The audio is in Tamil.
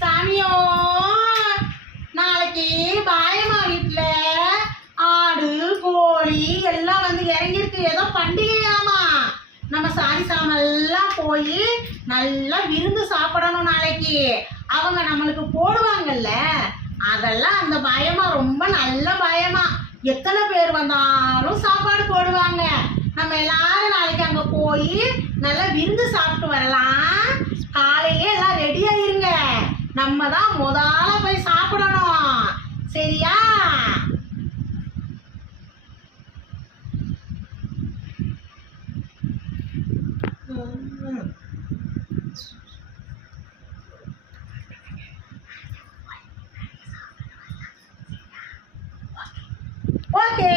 சாமியோ, நாளைக்கு பாயம்மா வீட்டுல ஆடு கோழி எல்லாம் வந்து இறங்கிருக்கு. ஏதோ பண்டிகையாமா. நம்ம சாமி சாமெல்லாம் போய் நல்லா விருந்து சாப்பிடணும். நாளைக்கு அவங்க நம்மளுக்கு போடுவாங்கல்ல, அதெல்லாம் அந்த பயமா ரொம்ப நல்ல பயமா. எத்தனை பேர் வந்தாலும் சாப்பாடு போடுவாங்க. நம்ம எல்லாரும் நாளைக்கு அங்க போய் நல்லா விருந்து சாப்பிட்டு வரலாம். காலையிலே எல்லாம் ரெடி ஆயிருங்க. நம்ம தான் முதல்ல போய் சாப்பிடணும். சரியா? ஓகே.